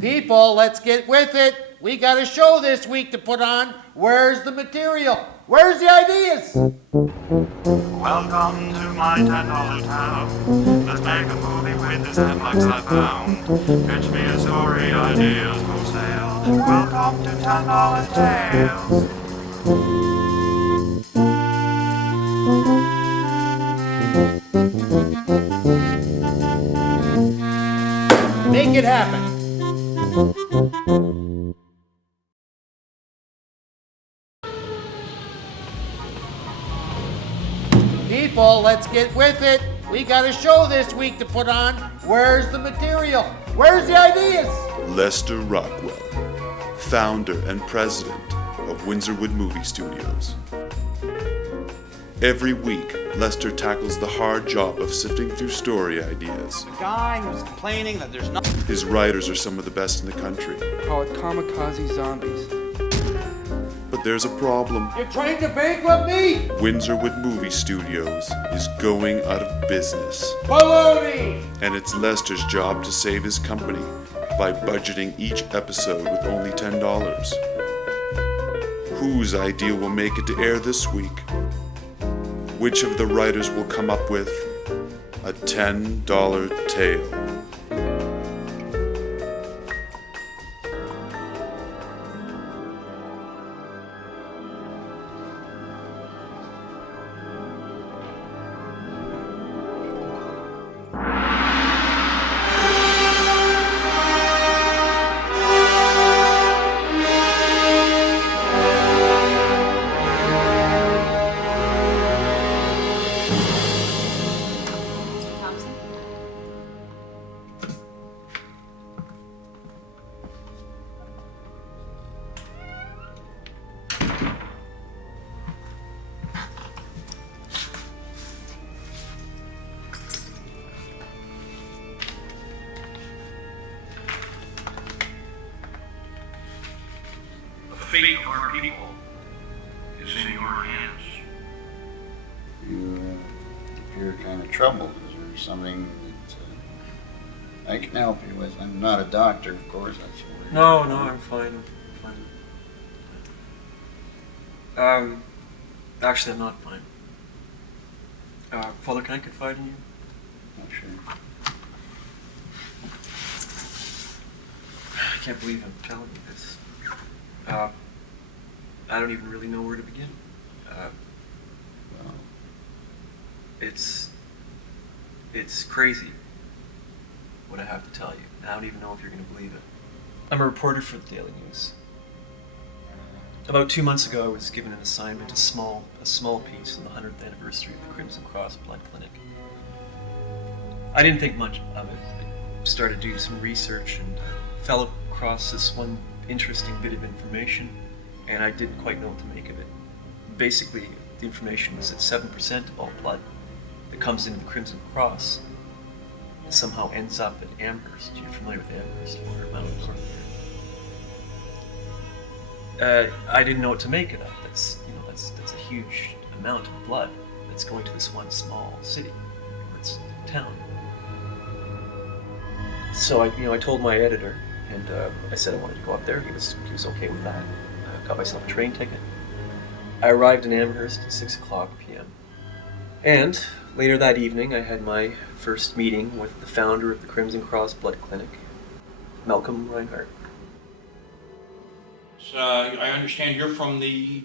People, let's get with it. We got a show this week to put on. Where's the material? Where's the ideas? Welcome to my $10 town. Let's make a movie with this $10 I found. Pitch me a story, ideas for sale. Welcome to $10 Tales. Make it happen. People, let's get with it. We got a show this week to put on. Where's the material? Where's the ideas? Lester Rockwell, founder and president of Windsorwood Movie Studios. Every week, Lester tackles the hard job of sifting through story ideas. The guy who's complaining that there's nothing. His writers are some of the best in the country. Call it kamikaze zombies. But there's a problem. You're trying to bankrupt me? Windsorwood Movie Studios is going out of business. Baloney! And it's Lester's job to save his company by budgeting each episode with only $10. Whose idea will make it to air this week? Which of the writers will come up with a $10 tale? The fate of our people is in your hands. You appear kind of troubled. Is there something that I can help you with? I'm not a doctor, of course. That's what No, I'm fine. Actually, I'm not fine. Father, can I confide in you? Not sure. I can't believe I'm telling you this. I don't even really know where to begin. Well, It's crazy what I have to tell you. I don't even know if you're going to believe it. I'm a reporter for the Daily News. About 2 months ago, I was given an assignment, a small piece on the 100th anniversary of the Crimson Cross Blood Clinic. I didn't think much of it. I started doing some research and fell across this one interesting bit of information, and I didn't quite know what to make of it. Basically, the information was that 7% of all blood that comes into the Crimson Cross somehow ends up at Amherst. You're familiar with Amherst, or Mount North there. I didn't know what to make of that. That's a huge amount of blood that's going to this one small city, or its town. So I told my editor, and I said I wanted to go up there. He was okay with that. I got myself a train ticket. I arrived in Amherst at 6:00 p.m. And later that evening, I had my first meeting with the founder of the Crimson Cross Blood Clinic, Malcolm Reinhardt. So, I understand you're from the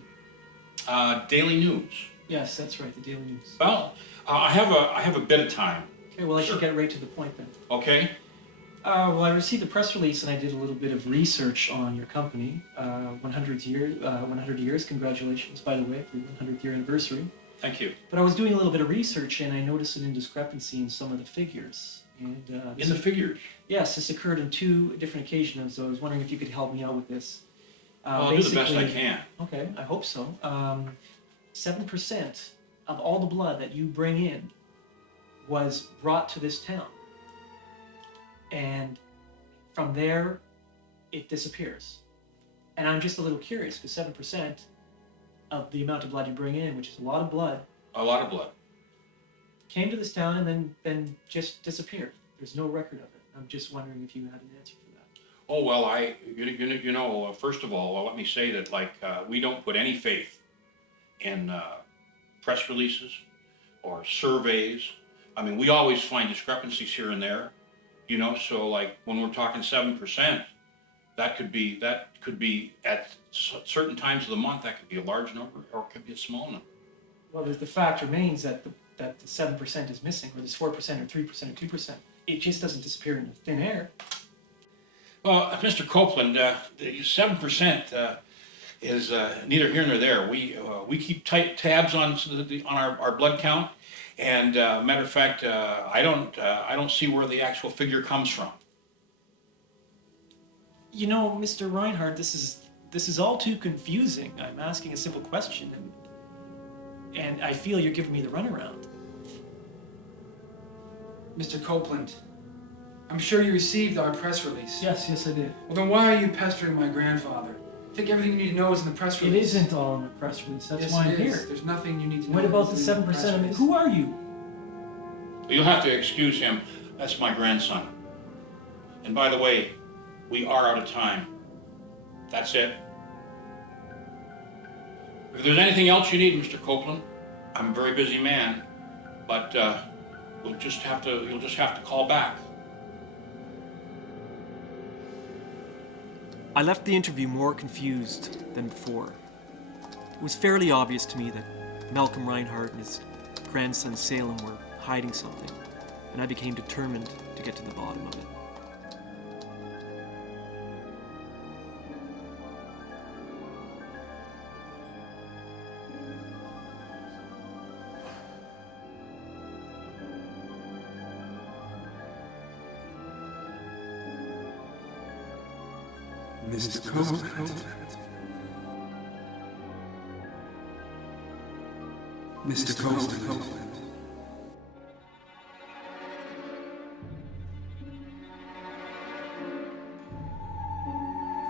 Daily News. Yes, that's right, the Daily News. Well, I have a bit of time. Okay, well, I Sure. should get right to the point then. Okay. Well, I received a press release and I did a little bit of research on your company. 100 years, congratulations, by the way, for your 100th year anniversary. Thank you. But I was doing a little bit of research and I noticed an indiscrepancy in some of the figures. And In the figures. Yes, this occurred on 2 different occasions, so I was wondering if you could help me out with this. I'll do the best I can. Okay, I hope so. 7% of all the blood that you bring in was brought to this town. And from there, it disappears. And I'm just a little curious, because 7% of the amount of blood you bring in, which is a lot of blood, A lot of blood. came to this town and then just disappeared. There's no record of it. I'm just wondering if you had an answer for that. Oh, well, first of all, let me say that, we don't put any faith in press releases or surveys. I mean, we always find discrepancies here and there, so like when we're talking 7%, that could be at certain times of the month, that could be a large number or it could be a small number. Well, the fact remains that the 7% is missing, or this 4% or 3% or 2%. It just doesn't disappear into thin air. Well, Mr. Copeland, the 7% is neither here nor there. We keep tight tabs on our blood count, and matter of fact, I don't see where the actual figure comes from. Mr. Reinhardt, this is all too confusing. I'm asking a simple question, and I feel you're giving me the runaround. Mr. Copeland, I'm sure you received our press release. Yes, I did. Well, then why are you pestering my grandfather? I think everything you need to know is in the press release. It isn't all in the press release. That's yes, why I'm it here. is. There's nothing you need to know. What about the 7%? I mean, who are you? You'll have to excuse him. That's my grandson. And by the way, we are out of time. That's it. If there's anything else you need, Mr. Copeland, I'm a very busy man, but you'll just have to call back. I left the interview more confused than before. It was fairly obvious to me that Malcolm Reinhardt and his grandson Salem were hiding something, and I became determined to get to the bottom of it. Mr. Copeland. Mr. Copeland.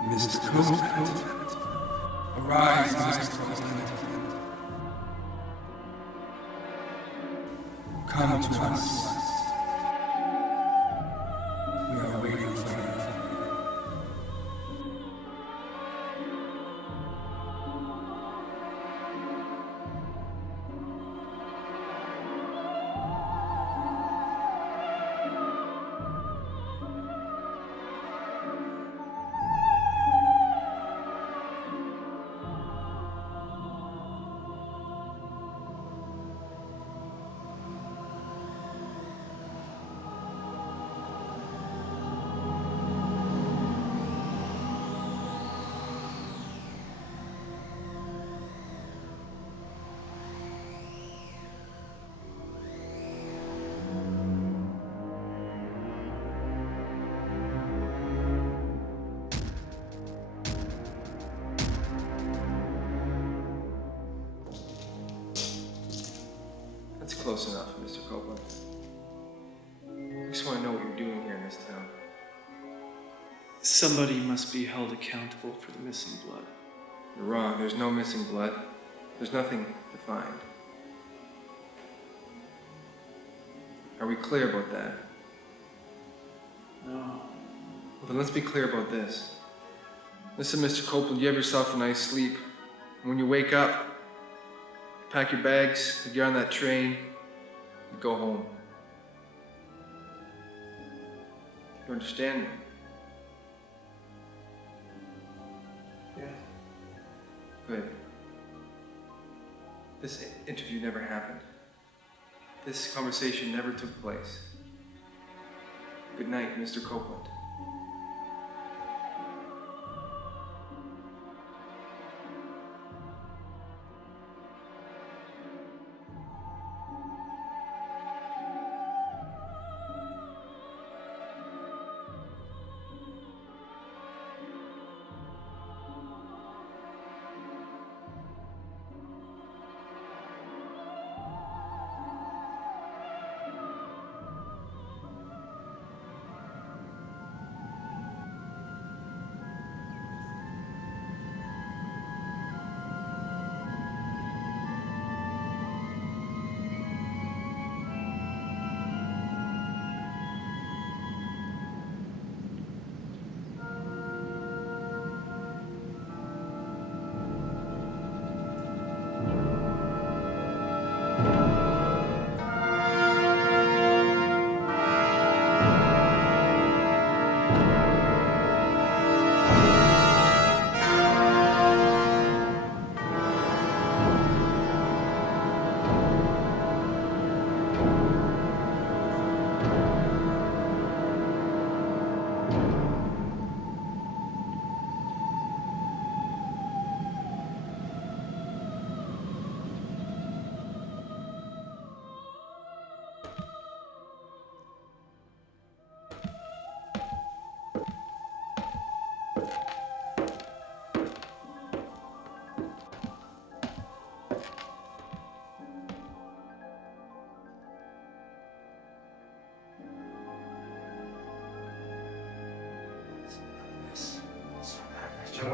Mr. Copeland. Arise, Mr. Copeland. Come to us. We are waiting for you. That's close enough, Mr. Copeland. I just want to know what you're doing here in this town. Somebody must be held accountable for the missing blood. You're wrong. There's no missing blood. There's nothing to find. Are we clear about that? No. Well, then let's be clear about this. Listen, Mr. Copeland, you have yourself a nice sleep. And when you wake up, pack your bags, you get on that train, you go home. You understand me? Yeah. Good. This interview never happened. This conversation never took place. Good night, Mr. Copeland.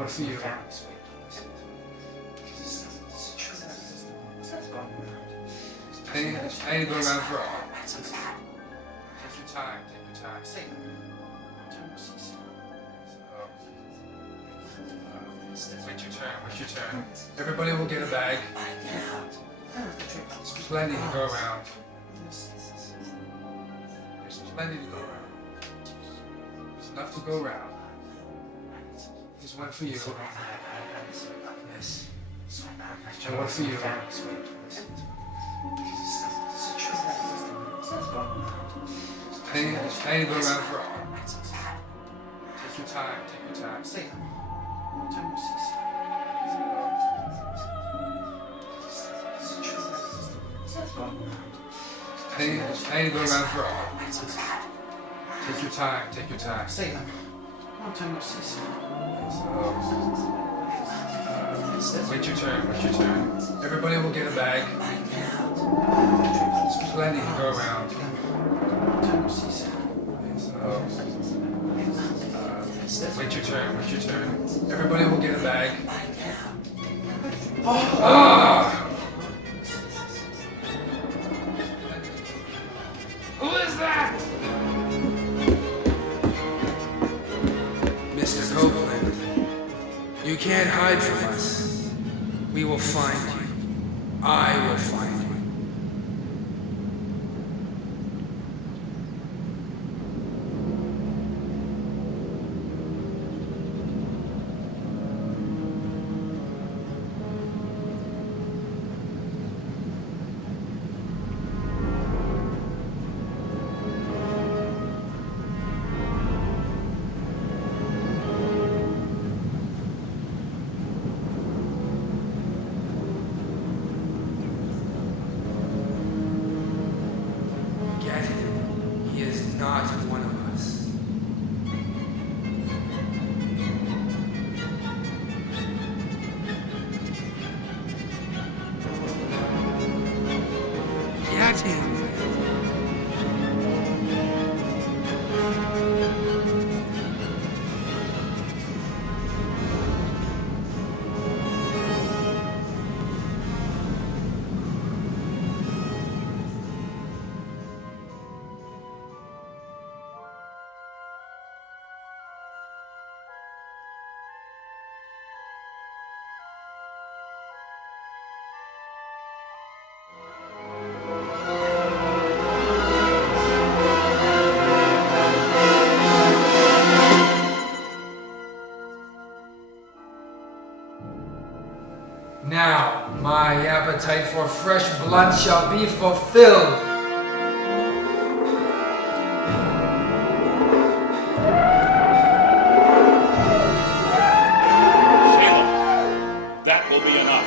for you. Penny to go around for all. Take your time, take your time. Wait your turn, wait your turn. Everybody will get a bag. There's plenty to go around. There's plenty to go around. There's enough to go around. There's one for you. Yes. And one for you. Plenty to go around for all. Take your time, take your time. Plenty to go around for all. Take your time, take your time. Wait your turn, wait your turn. Everybody will get a bag. There's plenty to go around. Wait your turn, wait your turn. Everybody will get a bag. Who is that? Mr. Copeland, you can't hide from us. We will find you. I will find you. Get him. He is not one of us. Get him. Now, my appetite for fresh blood shall be fulfilled. Salem, that will be enough.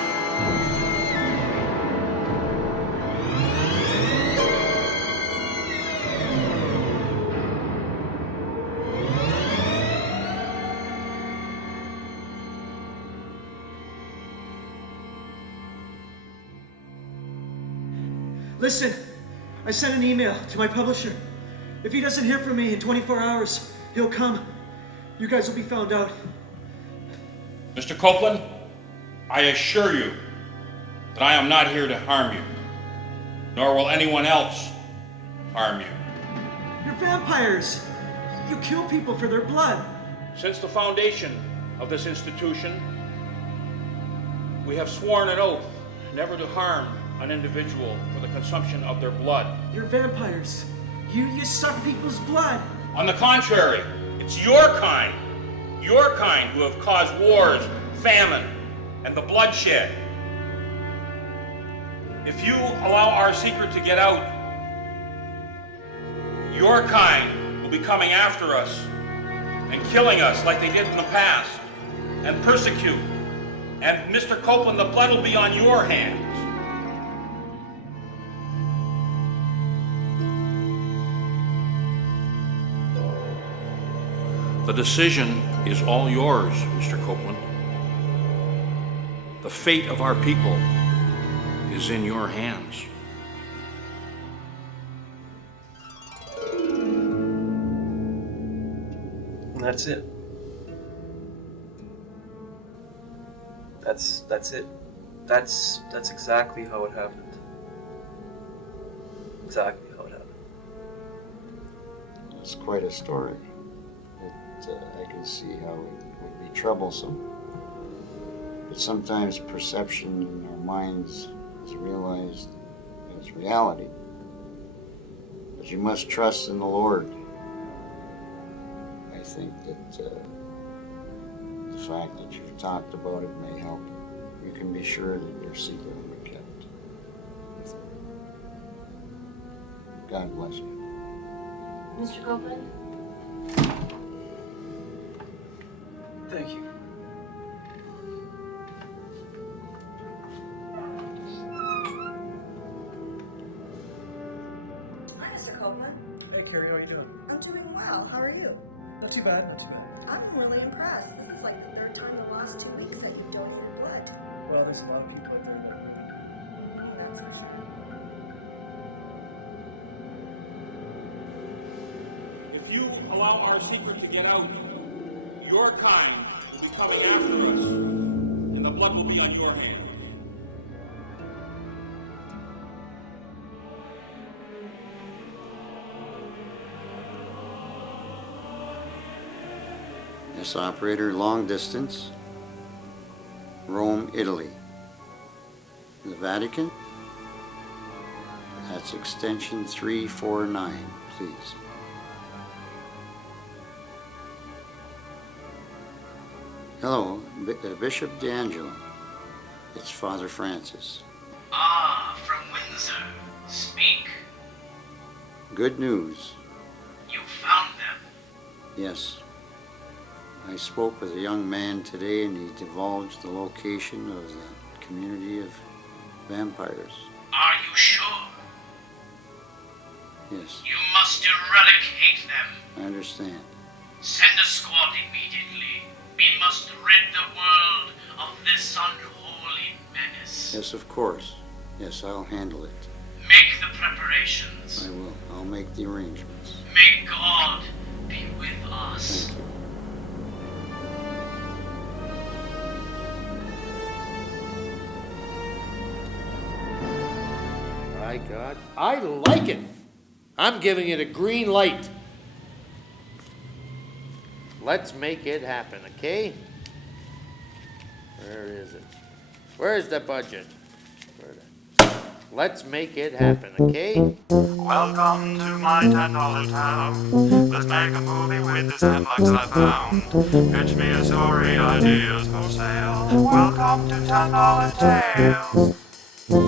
Listen, I sent an email to my publisher. If he doesn't hear from me in 24 hours, he'll come. You guys will be found out. Mr. Copeland, I assure you that I am not here to harm you, nor will anyone else harm you. You're vampires. You kill people for their blood. Since the foundation of this institution, we have sworn an oath never to harm an individual for the consumption of their blood. You're vampires. You suck people's blood. On the contrary, it's your kind who have caused wars, famine, and the bloodshed. If you allow our secret to get out, your kind will be coming after us and killing us like they did in the past, and persecute. And Mr. Copeland, the blood will be on your hands. The decision is all yours, Mr. Copeland. The fate of our people is in your hands. And that's it. That's it. That's exactly how it happened. Exactly how it happened. It's quite a story. I can see how it would be troublesome. But sometimes perception in our minds is realized as reality. But you must trust in the Lord. I think that the fact that you've talked about it may help. You can be sure that your secret will be kept. God bless you. Mr. Copeland? Thank you. Hi, Mr. Copeland. Hey, Carrie, how are you doing? I'm doing well. How are you? Not too bad, not too bad. I'm really impressed. This is like the third time in the last 2 weeks that you've donated blood. Well, there's a lot of people out there that That's for sure. If you allow our secret to get out, your kind will be coming after us, and the blood will be on your hands. Yes, operator, long distance. Rome, Italy. The Vatican? That's extension 349, please. Hello, Bishop D'Angelo. It's Father Francis. Ah, from Windsor. Speak. Good news. You found them. Yes. I spoke with a young man today and he divulged the location of the community of vampires. Are you sure? Yes, You must eradicate them. I understand. Send a squad immediately. We must rid the world of this unholy menace. Yes, of course. Yes, I'll handle it. Make the preparations. I will. I'll make the arrangements. May God be with us. Thank you. My God, I like it. I'm giving it a green light. Let's make it happen, okay? Where is it? Where's the budget? Let's make it happen, okay? Welcome to my $10 town. Let's make a movie with the 10 bucks I found. Pitch me a story, ideas for sale. Welcome to $10 Tales. Thank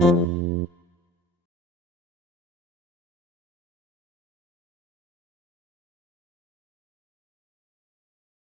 you.